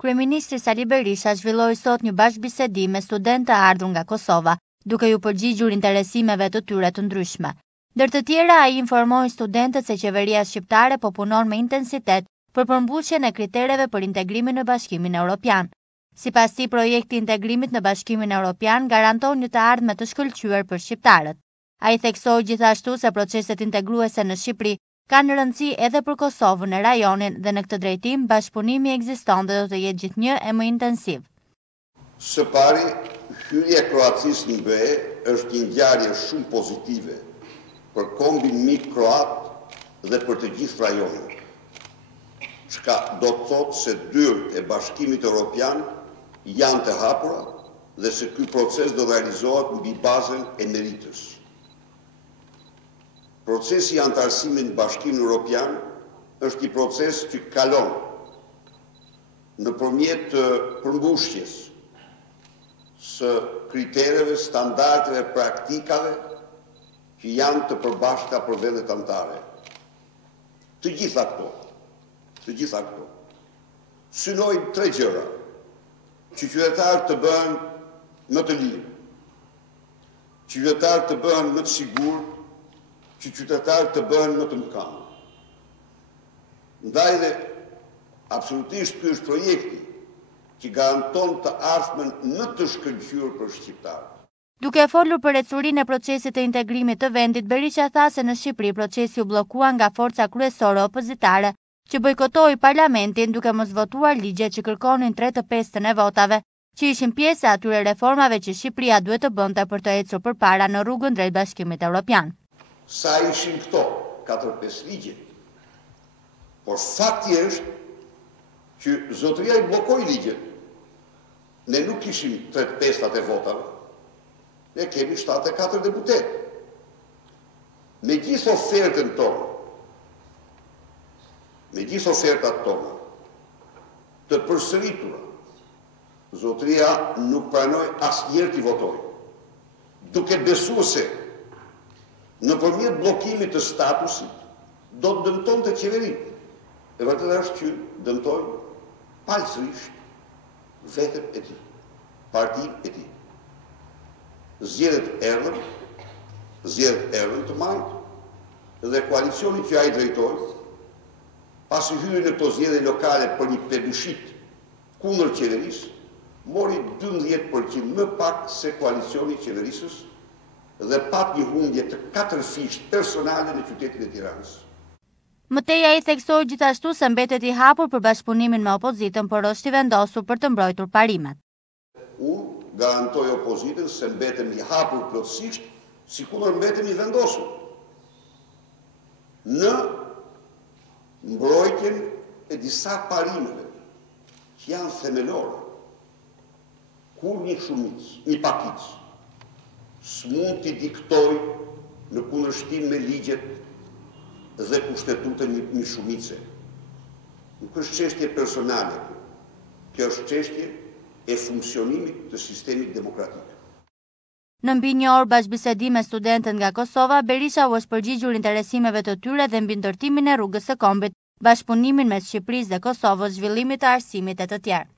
Kryeministri Sali Berisha zhvilloi sot një bashkëbisedim me studentë të ardhur nga Kosova, duke ju përgjigjur interesimeve të tyre të ndryshme. Ndër të tjera, ai informoi studentët se qeveria shqiptare po punon me intensitet për përmbushjen e kritereve për integrimin në Bashkimin Evropian. Sipas tij, projekti i integrimit në Bashkimin Evropian garanton një të ardhme të shkëlqyer për shqiptarët. Ai theksoi gjithashtu se proceset integruese në Shqipëri kanë rëndësi edhe për Kosovën e rajonin dhe në këtë drejtim bashkëpunimi ekziston dhe do të jetë gjithnjë e më intensiv. Së pari, hyrja e Kroacisë në BE është një ngjarje shumë pozitive për kombin mik kroat dhe për të gjithë rajonin. Çka do të thotë se dyert e Bashkimit Evropian janë të hapura dhe se ky proces do realizohet mbi bazën e meritës. Procesi i antarësimit në Bashkimin Evropian është një proces që kalon nëpërmjet përmbushjes së kritereve, standardeve, praktikave që janë të përbashkëta për vendet anëtare. Të gjitha këto synojnë tre gjëra: që qytetarët të bëhen më të lirë, që qytetarët të bëhen më të sigurt, që qytetarët të bëhen më të mëkanë. Ndaj dhe absolutisht ky është projekti që garanton të ardhmen më të shkëlqyer për shqiptarët. Duke folur për ecurinë e procesit të integrimit të vendit, Berisha tha se në Shqipëri procesi u bllokua nga forca kryesore opozitare që bojkotoi parlamentin duke mos votuar ligje që kërkonin 3/5 e votave, që ishin pjesë e atyre reformave që Shqipëria duhet të bënte për të ecur përpara në rrugën drejt Bashkimit Evropian. Sa ishin këto 4-5 ligje, por fakti është që zotëria i bllokoi ligjet. Ne nuk kishim 3/5 e votave, ne kemi 74 deputet. Me gjithë ofertën tonë, me gjithë ofertat tona të përsëritura, zotëria nuk pranoi asnjëherë të votojë, duke besuar se nëpërmjet bllokimit të statusit do të dëmtonte qeverinë. E vërtetë është që dëmtoi palësisht vetën e tij, partinë e tij. Zgjedhjet erdhën të majtë dhe koalicioni që ai drejtoi, pasi hyrën në këto zgjedhje lokale për një plebishit kundër qeverisë, mori 12% më pak se koalicioni i qeverisës dhe pat një humbje të 4 fish personale në qytetin e Tiranës. Mëtej ai theksoi gjithashtu se mbetet i hapur për bashkëpunimin me opozitën, por është i vendosur për të mbrojtur parimet. Unë garantoj opozitën se mbetem i hapur plotësisht, sikur mbetem i vendosur në mbrojtjen e disa parimeve që janë themelore. Kur një shumicë, një pakicë s'mund t'i diktoj në kundërshtim me ligjet dhe kushtetutën një shumice. Nuk është çështje personale, kjo është çështje e funksionimit të sistemit demokratik. Në mbi një orë bashkëbisedim me studentët nga Kosova, Berisha u është përgjigjur interesimeve të tyre dhe mbi ndërtimin e rrugës së kombit, bashkëpunimin mes Shqipërisë dhe Kosovës, zhvillimit të arsimit e të tjerë.